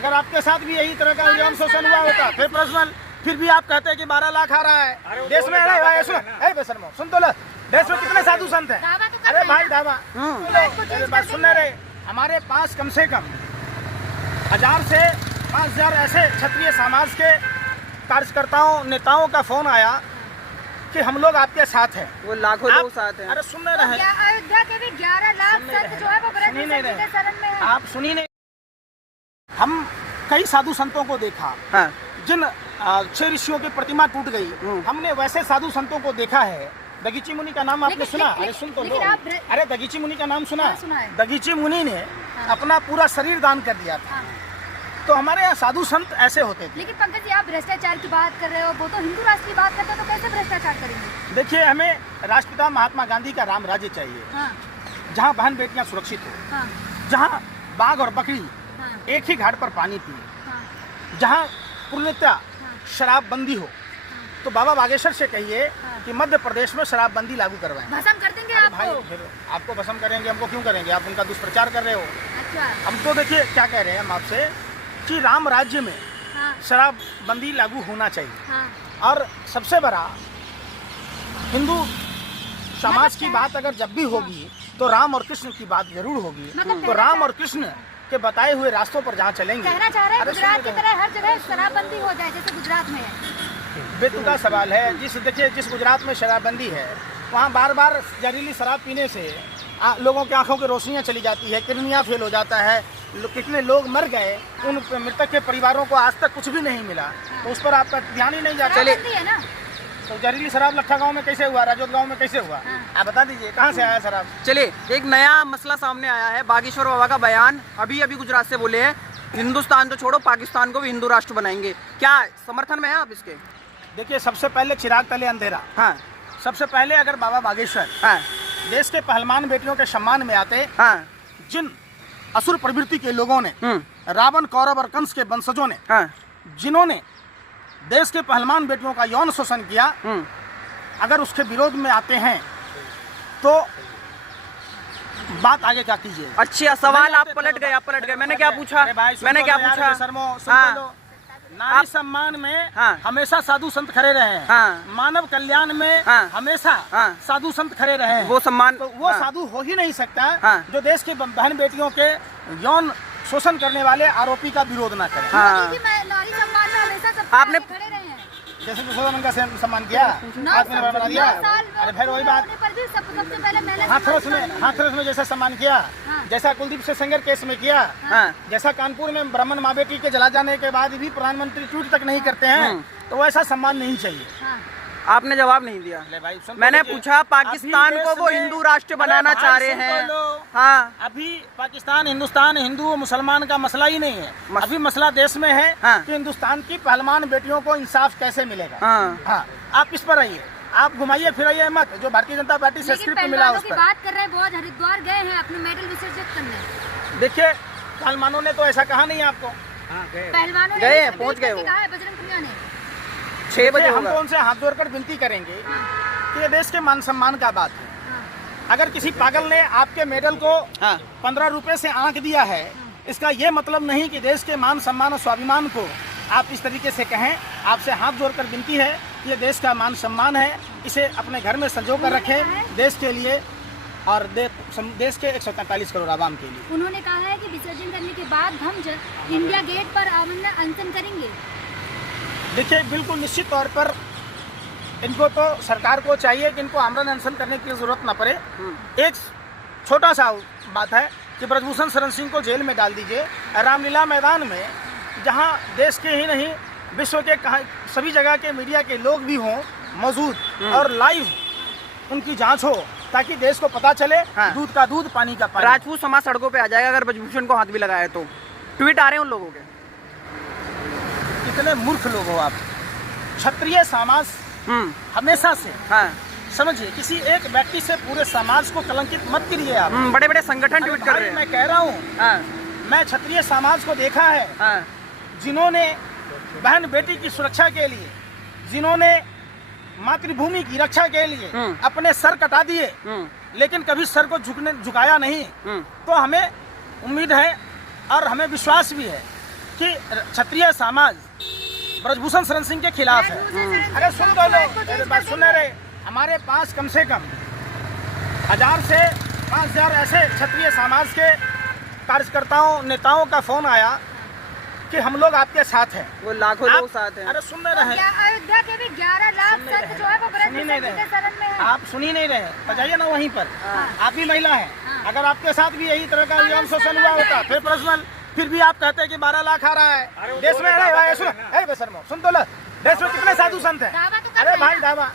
अगर आपके साथ भी यही तरह का यौन शोषण हुआ होता फिर पर्सनल, फिर भी आप कहते हैं कि 12 लाख आ रहा है देश में। सुन तो लो, देश में कितने साधु संत हैं? अरे भाई दावा बात सुनने रहे। हमारे पास कम से कम 1000 से 5000 ऐसे क्षत्रिय समाज के कार्यकर्ताओं नेताओं का फोन आया कि हम लोग आपके साथ हैं। वो लाखों लोग साथ हैं। अरे सुनने रहे, अयोध्या के भी 11 लाख संत जो है वो सुन ही नहीं रहे। शरण में है। आप सुनी नहीं। हम कई साधु संतों को देखा, हाँ। जिन 6 ऋषियों की प्रतिमा टूट गई, हमने वैसे साधु संतों को देखा है। दगीची मुनि का नाम आपने सुना? अरे सुन तो लो, अरे दगीची मुनि का नाम सुना? दगीची मुनि ने अपना पूरा शरीर दान कर दिया था। तो हमारे यहाँ साधु संत ऐसे होते थे। लेकिन पंकज जी, आप भ्रष्टाचार की बात कर रहे हो, वो तो हिंदू राष्ट्र की बात करते हैं, तो कैसे भ्रष्टाचार करेंगे? देखिए, हमें राष्ट्रपिता महात्मा गांधी का राम राज्य चाहिए, जहाँ बहन बेटियाँ सुरक्षित हो, जहाँ बाघ और बकरी एक ही घाट पर पानी पिए, जहाँ पूर्णतः शराबबंदी हो। तो बाबा बागेश्वर से कहिए कि मध्य प्रदेश में शराबबंदी लागू करवाएं। भस्म कर देंगे आपको। भाई फिर आपको भस्म करेंगे, हमको क्यों करेंगे? आप उनका दुष्प्रचार कर रहे हो। अच्छा। हम तो देखिए क्या कह रहे हैं हम आपसे कि राम राज्य में शराबबंदी लागू होना चाहिए। और सबसे बड़ा हिंदू समाज की बात अगर जब भी होगी तो राम और कृष्ण की बात जरूर होगी। तो राम और कृष्ण के बताए हुए रास्तों पर जहाँ चलेंगे। कहना चाह रहे हैं गुजरात की तरह हर जगह शराबबंदी हो जाए जैसे गुजरात में है। बेतुका सवाल है। जिस गुजरात में शराबबंदी है वहाँ बार बार जहरीली शराब पीने से लोगों की आंखों की रोशनियाँ चली जाती है, किडनियाँ फेल हो जाता है, कितने लोग मर गए, उन मृतक के परिवारों को आज तक कुछ भी नहीं मिला। तो उस पर आपका ध्यान ही नहीं जाता। चलिए ना, तो जहरीली शराब लट्ठा गांव में कैसे हुआ, राजौत गांव में कैसे हुआ? आप बता दीजिए कहाँ से आया शराब? चलिए, एक नया मसला सामने आया है। बागेश्वर बाबा का बयान अभी गुजरात से बोले हैं, हिंदुस्तान तो छोड़ो, पाकिस्तान को भी हिंदू राष्ट्र बनाएंगे। क्या समर्थन में है आप इसके? देखिए, सबसे पहले चिराग तले अंधेरा। हाँ। सबसे पहले अगर बाबा बागेश्वर देश के पहलवान बेटियों के सम्मान में आते, जिन असुर प्रवृत्ति के लोगों ने, रावण, कौरव और कंस के वंशजों ने, जिन्होंने देश के पहलवान बेटियों का यौन शोषण किया, अगर उसके विरोध में आते हैं तो बात आगे क्या कीजिए? अच्छा सवाल आप पलट गए। मैंने क्या पूछा? नारी सम्मान में हमेशा साधु संत खड़े रहे हैं। मानव कल्याण में हमेशा साधु संत खड़े रहे हैं। वो सम्मान तो वो साधु हो ही नहीं सकता जो देश की बहन बेटियों के यौन शोषण करने वाले आरोपी का विरोध ना करे। नारी सम्मान में हमेशा सब आपने खड़े रहे हैं। जैसे दुर्योधन का सम्मान किया, आपने बना दिया। अरे फिर वही बात, सबसे पहले हाथरस में जैसा सम्मान किया, जैसा कुलदीप से सेंगर केस में किया, जैसा कानपुर में ब्राह्मण माँ बेटी के जला जाने के बाद भी प्रधानमंत्री ट्वीट तक नहीं करते हैं, तो वैसा सम्मान नहीं चाहिए। आपने जवाब नहीं दिया। मैंने पूछा पाकिस्तान को वो हिंदू राष्ट्र बनाना चाह रहे हैं। अभी पाकिस्तान हिंदुस्तान हिंदू मुसलमान का मसला ही नहीं है। अभी मसला देश में है कि हिंदुस्तान की पहलवान बेटियों को इंसाफ कैसे मिलेगा। आप इस पर आइए, आप घुमाइए फिराइए मत। जो भारतीय जनता पार्टी से स्क्रिप्ट मिला उस पर बात कर रहे हैं। बहुत हरिद्वार गए हैं अपने मेडल विसर्जित करने। देखिए, पहलवानों ने तो ऐसा कहा नहीं आपको। पहलवानों गए, पहुँच गए। बजरंग पुनिया ने 6 बजे हम तो उनसे हाथ जोड़कर विनती करेंगे कि ये देश के मान सम्मान का बात है। अगर किसी पागल ने आपके मेडल को 15 रुपए से आंक दिया है, इसका ये मतलब नहीं कि देश के मान सम्मान और स्वाभिमान को आप इस तरीके से कहें। आपसे हाथ जोड़कर विनती है, ये देश का मान सम्मान है, इसे अपने घर में संजो कर रखें देश के लिए और देश के 143 करोड़ आवाम के लिए। उन्होंने कहा है कि विसर्जन करने के बाद हम इंडिया गेट पर अनशन करेंगे। देखिए, बिल्कुल निश्चित तौर पर इनको तो सरकार को चाहिए कि इनको आमरण अनशन करने की जरूरत न पड़े। एक छोटा सा बात है कि ब्रजभूषण शरण सिंह को जेल में डाल दीजिए। रामलीला मैदान में जहां देश के ही नहीं विश्व के सभी जगह के मीडिया के लोग भी हों मौजूद और लाइव उनकी जांच हो, ताकि देश को पता चले दूध का दूध पानी का पानी। राजपूत समाज सड़कों पे आ जाएगा अगर ब्रजभूषण को हाथ भी लगाया तो। ट्वीट आ रहे हैं उन लोगों के। कितने मूर्ख लोग हो आप। क्षत्रिय समाज हमेशा से समझिए, किसी एक व्यक्ति से पूरे समाज को कलंकित मत करिए आप। बड़े बड़े संगठन ट्वीट कर रहे हैं। मैं कह रहा हूँ, मैं क्षत्रिय समाज को देखा है जिन्होंने बहन बेटी की सुरक्षा के लिए, जिन्होंने मातृभूमि की रक्षा के लिए अपने सर कटा दिए, लेकिन कभी सर को झुकाया नहीं। तो हमें उम्मीद है और हमें विश्वास भी है कि क्षत्रिय समाज ब्रजभूषण शरण सिंह के खिलाफ है। अरे सुन दो लोग, मेरी बात सुन रहे, हमारे पास कम से कम 1000 से 5000 ऐसे क्षत्रिय समाज के कार्यकर्ताओं नेताओं का फोन आया कि हम लोग आपके साथ हैं। वो लाखों लोग साथ हैं। अरे सुन नहीं रहे, अयोध्या के भी 11 लाख संत जो है वो सुन ही नहीं ब्रजभूषण रहे, के शरण में है। आप सुन ही नहीं रहे, तो जाइए ना वहीं पर। आप भी महिला हैं, अगर आपके साथ भी यही तरह का नियम शोषण हुआ होता फिर पर्सनल, फिर भी आप कहते हैं कि 12 लाख आ रहा है देश में। अरे सुन, बेशर्मो सुन तो लो, देश में कितने साधु संत हैं। दावा तो कर अरे रहे भाई हैं। दावा,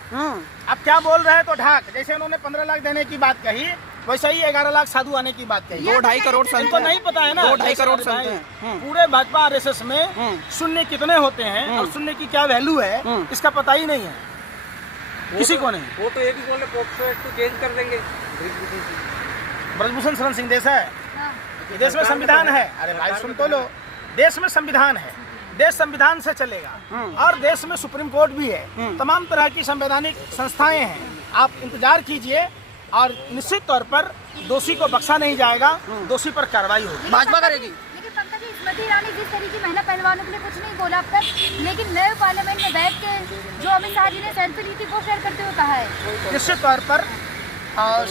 अब क्या बोल रहे हैं तो ढाक, जैसे उन्होंने 15 लाख देने की बात कही वैसे ही 11 लाख साधु आने की बात कही। 2-2.5 करोड़ संत इनको हैं। नहीं पता है ना, 2-2.5 करोड़ जैसे संत हैं। भाई, पूरे भाजपा आरएसएस में शून्य कितने होते हैं और शून्य की क्या वैल्यू है इसका पता ही नहीं है किसी को नहीं। वो तो ये भी बोले पॉक्सो एक्ट को चेंज कर देंगे। ब्रजभूषण शरण सिंह देश है, हाँ। देश में संविधान है। अरे भाई सुन तो लो, देश में संविधान है, देश संविधान से चलेगा और देश में सुप्रीम कोर्ट भी है, तमाम तरह की संवैधानिक संस्थाएं हैं। आप इंतजार कीजिए और निश्चित तौर पर दोषी को बख्शा नहीं जाएगा, दोषी पर कार्रवाई होगी। भाजपा करेगी। लेकिन पंकज जी, स्मृति ईरानी जिस तरीके महिला पहलवानों के लिए कुछ नहीं बोला अब तक, लेकिन नए पार्लियामेंट में बैठ के जो अमित शाह जी ने सेल्फी ली थी वो शेयर करते हुए कहा है। निश्चित तौर पर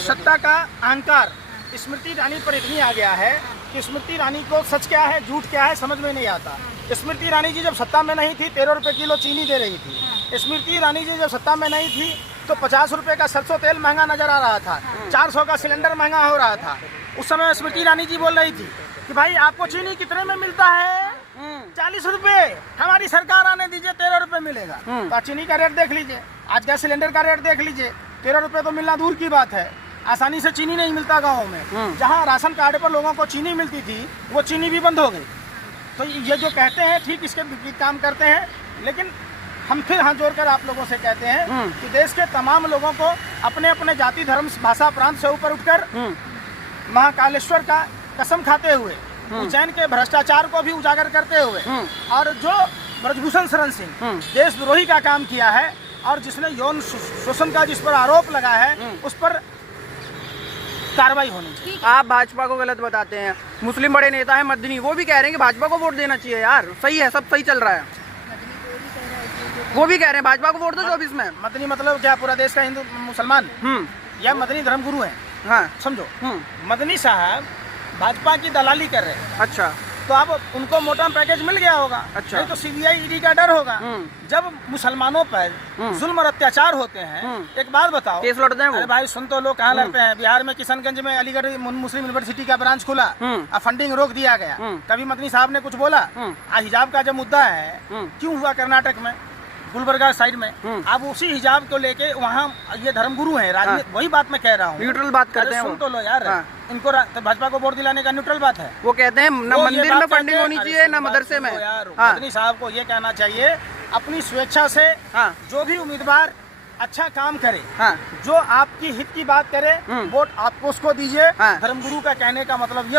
सत्ता का अहंकार स्मृति ईरानी पर इतनी आ गया है कि स्मृति ईरानी को सच क्या है झूठ क्या है समझ में नहीं आता। स्मृति ईरानी जी जब सत्ता में नहीं थी 13 रुपए किलो चीनी दे रही थी। स्मृति ईरानी जी जब सत्ता में नहीं थी तो 50 रुपए का सरसों तेल महंगा नजर आ रहा था, 400 का सिलेंडर महंगा हो रहा था। उस समय स्मृति ईरानी जी बोल रही थी कि भाई आपको चीनी कितने में मिलता है, 40 रुपए, हमारी सरकार आने दीजिए 13 रुपए मिलेगा। तो चीनी का रेट देख लीजिए, आज गैस सिलेंडर का रेट देख लीजिए, 13 रुपए तो मिलना दूर की बात है। आसानी से चीनी नहीं मिलता गाँव में, जहाँ राशन कार्ड पर लोगों को चीनी मिलती थी वो चीनी भी बंद हो गई। तो ये जो कहते हैं ठीक इसके विपरीत काम करते हैं। लेकिन हम फिर हाथ जोड़कर आप लोगों से कहते हैं कि देश के तमाम लोगों को अपने अपने जाति धर्म भाषा प्रांत से ऊपर उठकर महाकालेश्वर का कसम खाते हुए उज्जैन के भ्रष्टाचार को भी उजागर करते हुए और जो ब्रजभूषण शरण सिंह देशद्रोही का काम किया है और जिसने यौन शोषण का जिस पर आरोप लगा है उस पर कार्रवाई होनी चाहिए। आप भाजपा को गलत बताते हैं, मुस्लिम बड़े नेता है मदनी, वो भी कह रहे हैं कि भाजपा को वोट देना चाहिए यार, सही है, सब सही चल रहा है। वो भी कह रहे हैं भाजपा को वोट दो 24 में। मदनी मतलब क्या पूरा देश का हिंदू मुसलमान या मदनी धर्मगुरु है, हाँ समझो। मदनी साहब भाजपा की दलाली कर रहे हैं। अच्छा, तो अब उनको मोटा पैकेज मिल गया होगा। अच्छा। नहीं तो सीबीआई ईडी का डर होगा। जब मुसलमानों पर जुल्म और अत्याचार होते हैं, एक बात बताओ, केस लड़ते हैं वो। अरे भाई सुन तो लो, कहाँ लड़ते हैं। बिहार में किशनगंज में अलीगढ़ मुस्लिम यूनिवर्सिटी का ब्रांच खुला, अब फंडिंग रोक दिया गया। कभी मदनी साहब ने कुछ बोला? आज हिजाब का जब मुद्दा है, क्यों हुआ कर्नाटक में गुलबर्गा साइड में, अब उसी हिजाब को लेके वहाँ ये धर्मगुरु हैं, राजनीति, वही बात मैं कह रहा हूँ, न्यूट्रल बात करते हैं सुन वो। तो लो यार, इनको तो भाजपा को वोट दिलाने का न्यूट्रल बात है। वो कहते हैं न वो ये मंदिर बात में कहते फंडिंग हैं, होनी अरे चाहिए सुन ना बात मदरसे सुन में। लो यार, हाँ। मदनी साहब को ये कहना चाहिए अपनी स्वेच्छा से जो भी उम्मीदवार अच्छा काम करे, जो आपकी हित की बात करे, वोट आपको उसको दीजिए। धर्मगुरु का कहने का मतलब ये